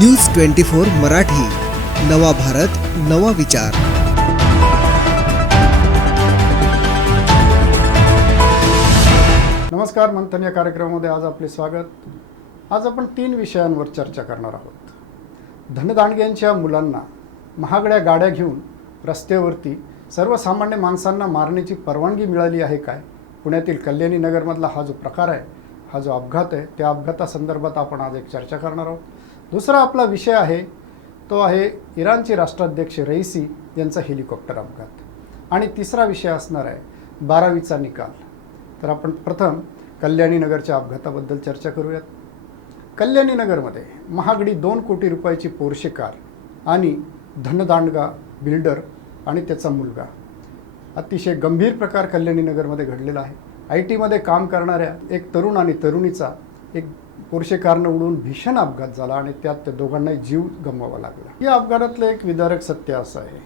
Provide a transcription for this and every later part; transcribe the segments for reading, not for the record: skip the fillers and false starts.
News 24 Marathi, नवा भारत, नवा विचार। नमस्कार, मंथन या कार्यक्रमामध्ये आज आपले स्वागत। आज आपण 3 विषयांवर चर्चा करणार आहोत। धनदांडग्यांच्या मुलांना महागड्या गाड्या घेऊन रस्त्यावरती सर्वसामान्य माणसांना मारण्याची परवानगी मिळाली आहे काय? पुण्यातील कल्याणी नगरमधला हा जो प्रकार आहे, हा जो अपघात आहे, त्या अपघातासंदर्भात आपण आज एक चर्चा करणार आहोत। दुसरा आपला विषय आहे तो आहे इराणचे राष्ट्राध्यक्ष रईसी यांचा हेलिकॉप्टर अपघात। आणि तिसरा विषय असणार आहे 12वीचा निकाल। तर आपण प्रथम कल्याणी नगरच्या अपघाताबद्दल चर्चा करूयात। कल्याणी नगरमध्ये महागडी 2 कोटी रुपयाची पोर्शे कार आणि धनदांडगा बिल्डर आणि त्याचा मुलगा, अतिशय गंभीर प्रकार कल्याणी नगरमध्ये घडलेला आहे। IT मध्ये काम करणाऱ्या एक तरुण आणि तरुणीचा एक पोर्शे कारनं उडून भीषण अपघात झाला आणि त्यात त्या दोघांनाही जीव गमवावा लागला। या अपघातातलं एक विदारक सत्य असं आहे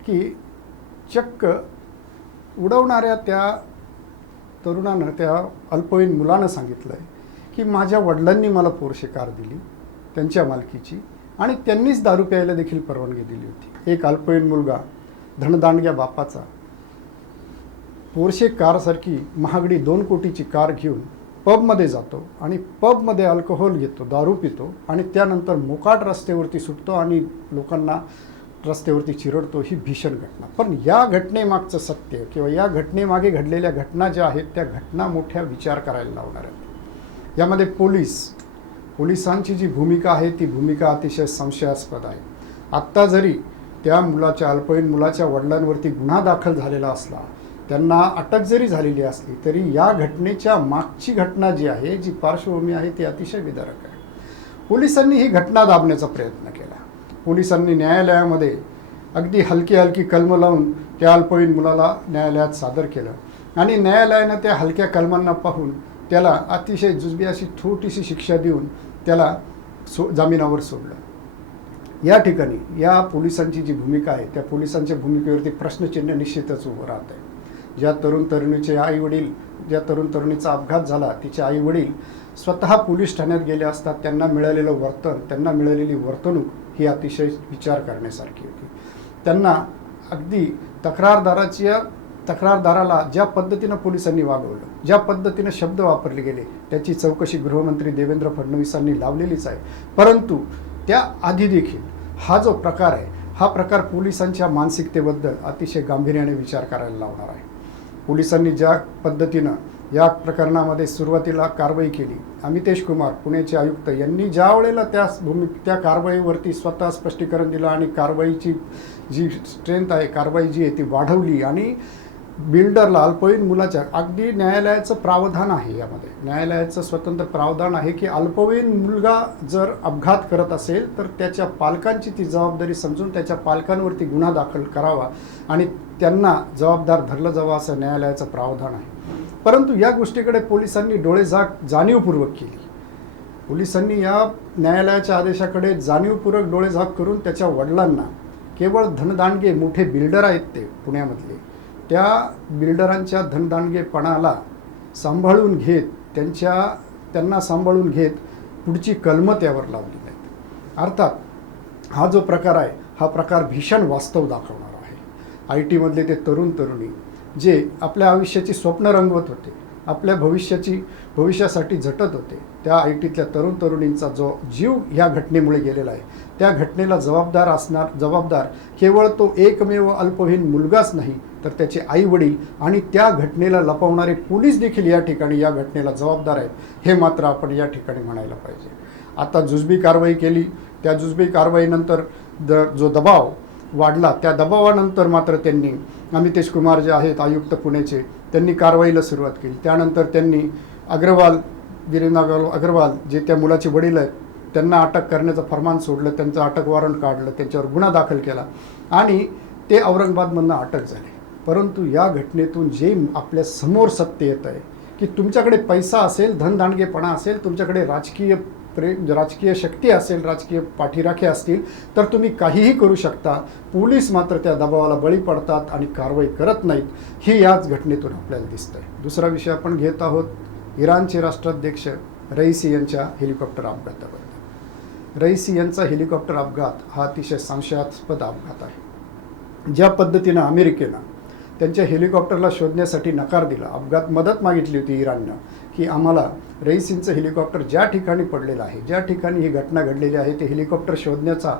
की चक्क उडवणाऱ्या त्या तरुणानं, त्या अल्पवयीन मुलानं सांगितलं आहे की माझ्या वडिलांनी मला पोर्शे कार दिली त्यांच्या मालकीची आणि त्यांनीच दारू प्यायला देखील परवानगी दिली होती। एक अल्पवयीन मुलगा धनदांडग्या बापाचा पोर्शे कारसारखी महागडी 2 कोटीची कार घेऊन पबमध्ये जातो आणि पबमध्ये अल्कोहोल घेतो, दारू पितो आणि त्यानंतर मोकाट रस्त्यावरती सुटतो आणि लोकांना रस्त्यावरती चिरडतो। ही भीषण घटना। पण या घटनेमागचं सत्य किंवा या घटनेमागे घडलेल्या घटना ज्या आहेत त्या घटना मोठ्या विचार करायला लावणार आहेत। यामध्ये पोलिसांची जी भूमिका आहे ती भूमिका अतिशय संशयास्पद आहे। आत्ता जरी त्या मुलाच्या, अल्पवयीन मुलाच्या वडिलांवरती गुन्हा दाखल झालेला असला, त्यांना अटक जरी झालेली असली, तरी या घटनेच्या मागची घटना जी आहे, जी पार्श्वभूमी आहे ती अतिशय विदारक आहे। पोलिसांनी ही घटना दाबण्याचा प्रयत्न केला। पोलिसांनी न्यायालयामध्ये अगदी हलकी कलमं लावून त्या अल्पवयीन मुलाला न्यायालयात सादर केलं आणि न्यायालयानं त्या हलक्या कलमांना पाहून त्याला अतिशय जुजबी अशी छोटीशी शिक्षा देऊन त्याला जामिनावर सोडलं। या ठिकाणी या पोलिसांची जी भूमिका आहे त्या पोलिसांच्या भूमिकेवरती प्रश्नचिन्ह निश्चितच उभं राहत आहे। ज्या तरुण तरुणीचे आईवडील, ज्या तरुण तरुणीचा अपघात झाला तिचे आईवडील स्वतः पोलीस ठाण्यात गेले असतात, त्यांना मिळालेलं वर्तन, त्यांना मिळालेली वर्तणूक ही अतिशय विचार करण्यासारखी होती। त्यांना अगदी तक्रारदाराला ज्या पद्धतीनं पोलिसांनी वागवलं, ज्या पद्धतीनं शब्द वापरले गेले त्याची चौकशी गृहमंत्री देवेंद्र फडणवीसांनी लावलेलीच आहे। परंतु त्या आधी देखील हा जो प्रकार आहे, हा प्रकार पोलिसांच्या मानसिकतेबद्दल अतिशय गांभीर्याने विचार करायला लावणार आहे। पोलिसांनी ज्या पद्धतीनं या प्रकरणामध्ये सुरुवातीला कारवाई केली, अमितेश कुमार पुण्याचे आयुक्त यांनी ज्या वेळेला त्या कारवाईवरती स्वतः स्पष्टीकरण दिलं आणि कारवाईची जी स्ट्रेंथ आहे, कारवाई जी आहे ती वाढवली आणि बिल्डरला, अल्पवयीन मुलाच्या, अगदी न्यायालयाचं प्रावधान आहे, यामध्ये न्यायालयाचं स्वतंत्र प्रावधान आहे की अल्पवयीन मुलगा जर अपघात करत असेल तर त्याच्या पालकांची ती जबाबदारी समजून त्याच्या पालकांवरती गुन्हा दाखल करावा आणि त्यांना जबाबदार धरलं जावं असं न्यायालयाचं प्रावधान आहे। परंतु या गोष्टीकडे पोलिसांनी डोळेझाक जाणीवपूर्वक केली। पोलिसांनी या न्यायालयाच्या आदेशाकडे जाणीवपूर्वक डोळेझाक करून त्याच्या वडिलांना, केवळ धनदांडगे मोठे बिल्डर आहेत ते पुण्यामधले, त्या बिल्डरांच्या धनदांडगेपणाला सांभाळून घेत, त्यांना सांभाळून घेत पुढची कलमं त्यावर लावली नाहीत। अर्थात हा जो प्रकार आहे हा प्रकार भीषण वास्तव दाखवणारा आहे। IT मधले ते तरुण तरुणी जे आपल्या आयुष्याची स्वप्न रंगवत होते, आपल्या भविष्यासाठी झटत होते, त्या ITतल्या तरुण तरुणींचा जो जीव ह्या घटनेमुळे गेलेला आहे, त्या घटनेला जबाबदार केवळ तो एकमेव अल्पवयीन मुलगाच नाही तर त्याचे आईवडील आणि त्या घटनेला लपवणारे पोलीस देखील या ठिकाणी या घटनेला जबाबदार आहेत, हे मात्र आपण या ठिकाणी म्हणायला पाहिजे। आता जुजबी कारवाई केली, त्या जुजबी कारवाईनंतर जो दबाव वाढला, त्या दबावानंतर मात्र त्यांनी, अमितेश कुमार जे आहेत आयुक्त पुण्याचे, त्यांनी कारवाईला सुरुवात केली। त्यानंतर त्यांनी वीरेंद्र अग्रवाल जे त्या मुलाचे वडील आहेत त्यांना अटक करण्याचं फरमान सोडलं, त्यांचं अटक वॉरंट काढलं, त्यांच्यावर गुन्हा दाखल केला आणि ते औरंगाबादमधनं अटक झाले। परंतु या घटनेतून जे आपल्या समोर सत्य येत आहे की तुमच्याकडे पैसा असेल, धनदांडगेपणा असेल, तुमच्याकडे राजकीय शक्ती असेल, राजकीय पाठीराखे असतील तर तुम्ही काहीही करू शकता। पोलीस मात्र त्या दबावाला बळी पडतात आणि कारवाई करत नाहीत, ही याच घटनेतून आपल्याला दिसतंय। दुसरा विषय आपण घेत आहोत इराणचे राष्ट्राध्यक्ष रईसी यांच्या हेलिकॉप्टर अपघाताबद्दल। रईसी यांचा हेलिकॉप्टर अपघात हा अतिशय संशयास्पद अपघात आहे. ज्या पद्धतीनं अमेरिकेनं त्यांच्या हेलिकॉप्टरला शोधण्यासाठी नकार दिला, अपघात मदत मागितली होती इराणनं की आम्हाला रईसींचं हेलिकॉप्टर ज्या ठिकाणी पडलेलं आहे, ज्या ठिकाणी ही घटना घडलेली आहे ते हेलिकॉप्टर शोधण्यासाठी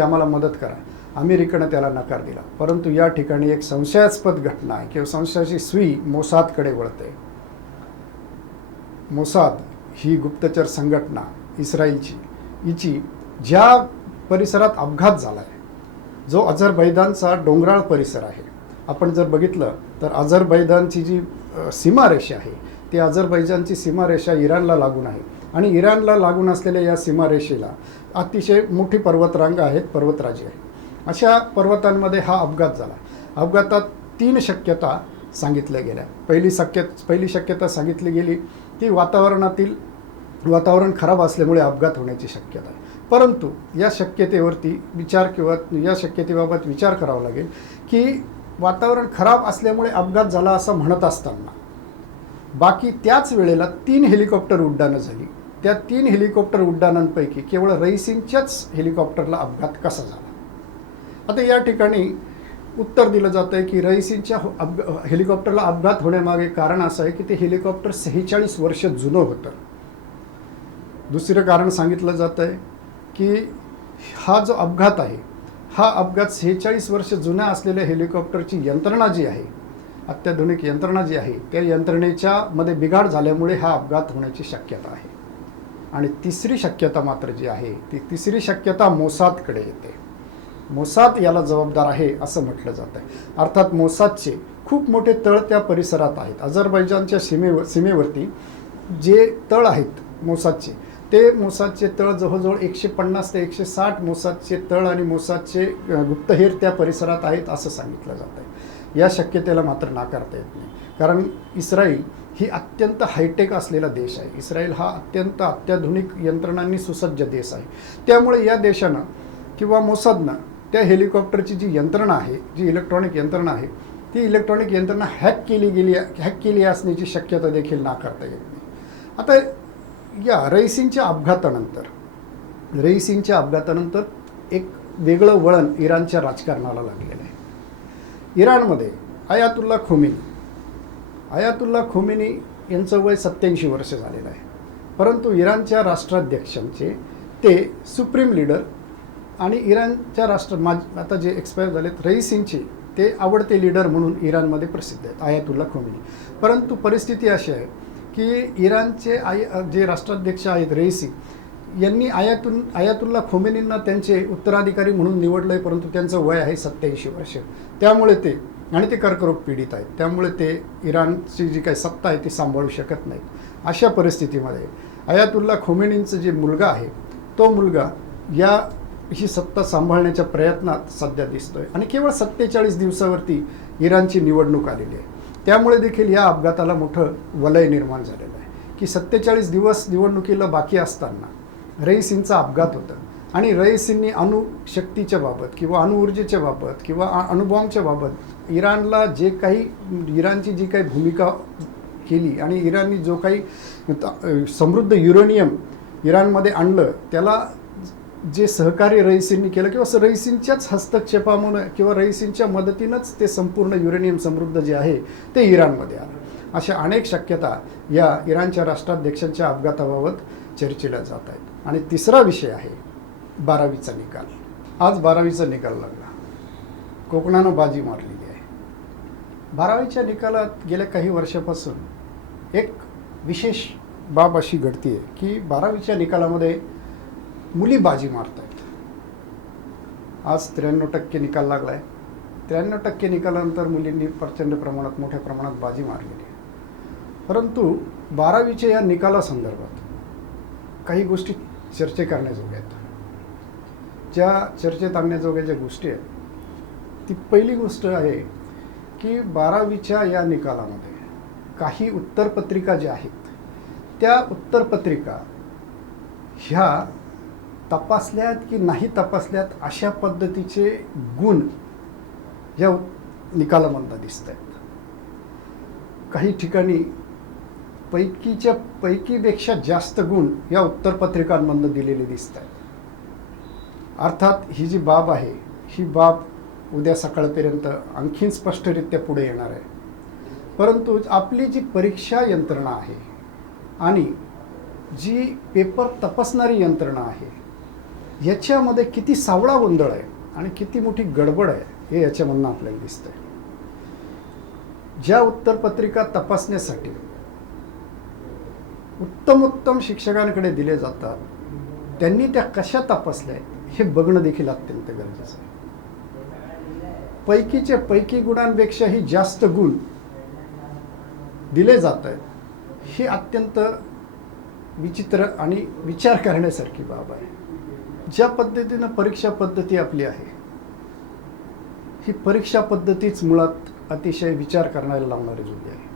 आम्हाला मदत करा. अमेरिकेनं त्याला नकार दिला. परंतु या ठिकाणी एक संशयास्पद घटना आहे किंवा संशयाची सुई मोसादकडे वळते. मोसाद ही गुप्तचर संघटना इस्रायलची, हिची ज्या परिसरात अपघात झाला आहे, जो अझरबैजानचा डोंगराळ परिसर आहे, आपण जर बघितलं तर अझरबैजानची जी सीमारेषा आहे ती अझरबैजानची सीमारेषा इराणला लागून आहे आणि इराणला लागून असलेल्या या सीमारेषेला अतिशय मोठी पर्वतरांग आहेत, पर्वतराजी आहे. अशा पर्वतांमध्ये हा अपघात झाला. अपघातात 3 शक्यता सांगितल्या गेल्या. पहिली शक्यता सांगितली गेली की वातावरण खराब असल्यामुळे अपघात होण्याची शक्यता आहे. परंतु या शक्यतेबाबत विचार करावा लागेल की वातावरण खराब असल्यामुळे अपघात झाला असं म्हणत असताना बाकी त्याच वेळेला 3 हेलिकॉप्टर उड्डाणं झाली. त्या 3 हेलिकॉप्टर उड्डाणांपैकी केवळ रईसींच्याच हेलिकॉप्टरला अपघात कसा झाला? आता या ठिकाणी उत्तर दिलं जातं आहे की रईसींच्या हेलिकॉप्टरला अपघात होण्यामागे कारण असं आहे की ते हेलिकॉप्टर 46 वर्ष जुनं होतं. दुसरं कारण सांगितलं जातं आहे की हा जो अपघात आहे, हा अपघात 46 वर्ष जुन्या असलेल्या हेलिकॉप्टरची यंत्रणा जी आहे, अत्याधुनिक यंत्रणा जी आहे, त्या यंत्रणेच्या मध्ये बिघाड झाल्यामुळे हा अपघात होण्याची शक्यता आहे. आणि तिसरी शक्यता मात्र जी आहे, ती तिसरी शक्यता मोसादकडे येते. मोसाद याला जबाबदार आहे असं म्हटलं जातं आहे. अर्थात मोसादचे खूप मोठे तळ त्या परिसरात आहेत. अझरबैजानच्या सीमेवरती जे तळ आहेत मोसादचे, ते मोसादचे तळ जवळजवळ 150 ते 160 मोसादचे तळ आणि मोसादचे गुप्तहेर त्या परिसरात आहेत असं सांगितलं जातं आहे. या शक्यतेला मात्र नाकारता येत नाही, कारण इस्रायल ही अत्यंत हायटेक असलेला देश आहे. इस्रायल हा अत्यंत अत्याधुनिक यंत्रणांनी सुसज्ज देश आहे. त्यामुळे या देशानं किंवा मोसादनं त्या हेलिकॉप्टरची जी यंत्रणा आहे, जी इलेक्ट्रॉनिक यंत्रणा आहे, ती इलेक्ट्रॉनिक यंत्रणा हॅक केली असण्याची शक्यता देखील नाकारता येत नाही. आता या रईसींच्या अपघातानंतर एक वेगळं वळण इराणच्या राजकारणाला लागलेलं आहे. इराणमध्ये आयातुल्ला खोमेनी यांचं वय 87 वर्ष झालेलं आहे. परंतु इराणच्या राष्ट्राध्यक्षांचे ते सुप्रीम लीडर आणि इराणच्या आता जे एक्सपायर झालेत रईसींचे ते आवडते लीडर म्हणून इराणमध्ये प्रसिद्ध आहेत, आयातुल्ला खोमेनी. परंतु परिस्थिती अशी आहे की इराणचे जे राष्ट्राध्यक्ष आहेत रईसी यांनी आयातुल्ला खोमेनींना त्यांचे उत्तराधिकारी म्हणून निवडलं आहे, परंतु त्यांचं वय आहे 87 वर्ष. त्यामुळे ते कर्करोग पीडित आहेत. त्यामुळे ते इराणची जी काही सत्ता आहे ती सांभाळू शकत नाहीत. अशा परिस्थितीमध्ये आयातुल्ला खोमेनींचं जे मुलगा आहे, तो मुलगा ही सत्ता सांभाळण्याच्या प्रयत्नात सध्या दिसतोय आणि केवळ 47 दिवसावरती इराणची निवडणूक आलेली आहे. त्यामुळे देखील या अपघाताला मोठं वलय निर्माण झालेलं आहे की 47 दिवस निवडणुकीला बाकी असताना रईसींचा अपघात होता आणि रईसींनी अणुशक्तीच्या बाबत किंवा अणुऊर्जेच्या बाबत किंवा अणुबॉम्बच्या बाबत इराणची जी काही भूमिका केली आणि इराणनी जो काही समृद्ध युरेनियम इराणमध्ये आणलं, त्याला जे सहकार्य रईसींनी केलं किंवा रईसींच्याच हस्तक्षेपामुळे किंवा रईसींच्या मदतीनंच ते संपूर्ण युरेनियम समृद्ध जे आहे ते इराणमध्ये आलं. अशा अनेक शक्यता या इराणच्या राष्ट्राध्यक्षांच्या अपघाताबाबत चर्चेला जात आहेत. आणि तिसरा विषय आहे 12वीचा निकाल. आज 12वीचा निकाल लागला. कोकणानं बाजी मारलेली आहे. 12वीच्या निकालात गेल्या काही वर्षापासून एक विशेष बाब अशी घडते आहे की 12वीच्या निकालामध्ये मुली बाजी मारत आहेत. आज 93% निकाल लागला आहे. 93% निकालानंतर मुलींनी प्रचंड प्रमाणात मोठ्या प्रमाणात बाजी मारलेली आहे. परंतु 12वीच्या या निकालासंदर्भात काही गोष्टी चर्चे करण्याजोग्या आहेत. ज्या चर्चेत आणण्याजोग्या ज्या गोष्टी आहेत, ती पहिली गोष्ट आहे की 12वीच्या या निकालामध्ये काही उत्तरपत्रिका ज्या आहेत, त्या उत्तरपत्रिका ह्या तपासल्यात की नाही तपासल्यात अशा पद्धतीचे गुण या निकालामधून दिसत आहेत. काही ठिकाणी पैकीच्या पैकीपेक्षा जास्त गुण या उत्तरपत्रिकांमधून दिलेले दिसत आहेत. अर्थात ही जी बाब आहे ही बाब उद्या सकाळपर्यंत आणखीन स्पष्टरित्या पुढे येणार आहे. परंतु आपली जी परीक्षा यंत्रणा आहे आणि जी पेपर तपासणारी यंत्रणा आहे याच्यामध्ये किती सावळा गोंधळ आहे आणि किती मोठी गडबड आहे हे याच्यामधनं आपल्याला दिसतंय. ज्या उत्तरपत्रिका तपासण्यासाठी उत्तम शिक्षकांकडे दिले जातात त्यांनी त्या कशा तपासल्या हे बघणं देखील अत्यंत गरजेचं आहे. पैकीच्या पैकी गुणांपेक्षाही जास्त गुण दिले जात आहेत ही अत्यंत विचित्र आणि विचार करण्यासारखी बाब आहे. ज्या पद्धतीनं परीक्षा पद्धती आपली आहे ही परीक्षा पद्धतीच मुळात अतिशय विचार करण्याला लावणारी जुळली आहे.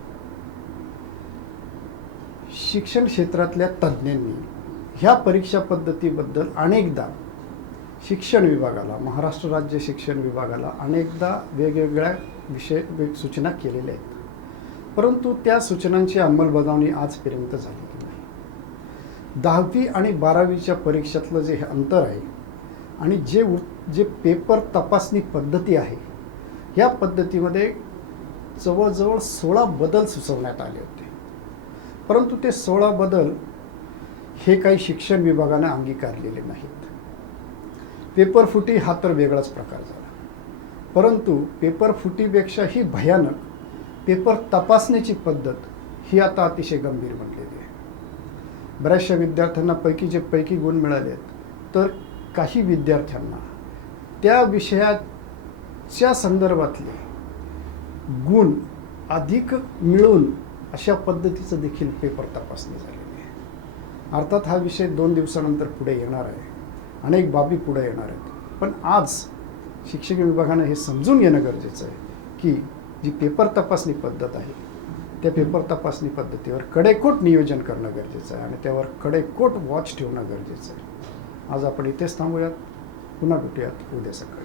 शिक्षण क्षेत्रातल्या तज्ज्ञांनी ह्या परीक्षा पद्धतीबद्दल अनेकदा शिक्षण विभागाला, महाराष्ट्र राज्य शिक्षण विभागाला अनेकदा वेगवेगळ्या सूचना केलेल्या आहेत. परंतु त्या सूचनांची अंमलबजावणी आजपर्यंत झालेली नाही. 10वी आणि 12वीच्या परीक्षेतलं जे अंतर आहे आणि जे पेपर तपासणी पद्धती आहे या पद्धतीमध्ये जवळजवळ 16 बदल सुचवण्यात आले होते. परंतु ते 16 बदल हे काही शिक्षण विभागाने अंगीकारलेले नाहीत. पेपर फुटी हा तर वेगळाच प्रकार झाला. परंतु पेपर फुटीपेक्षाही भयानक पेपर तपासण्याची पद्धत ही आता अतिशय गंभीर बनलेली आहे. बऱ्याचशा विद्यार्थ्यांना पैकीचे पैकी गुण मिळाले आहेत तर काही विद्यार्थ्यांना त्या विषयाच्या संदर्भातले गुण अधिक मिळून अशा पद्धतीचं देखील पेपर तपासणी झालेली आहे. अर्थात हा विषय 2 दिवसानंतर पुढे येणार आहे. अनेक बाबी पुढे येणार आहेत. पण आज शिक्षण विभागानं हे समजून घेणं गरजेचं आहे की जी पेपर तपासणी पद्धत आहे त्या पेपर तपासणी पद्धतीवर कडेकोट नियोजन करणं गरजेचं आहे आणि त्यावर कडेकोट वॉच ठेवणं गरजेचं आहे. आज आपण इथेच थांबूयात. पुन्हा भेटूयात उद्या सकाळी.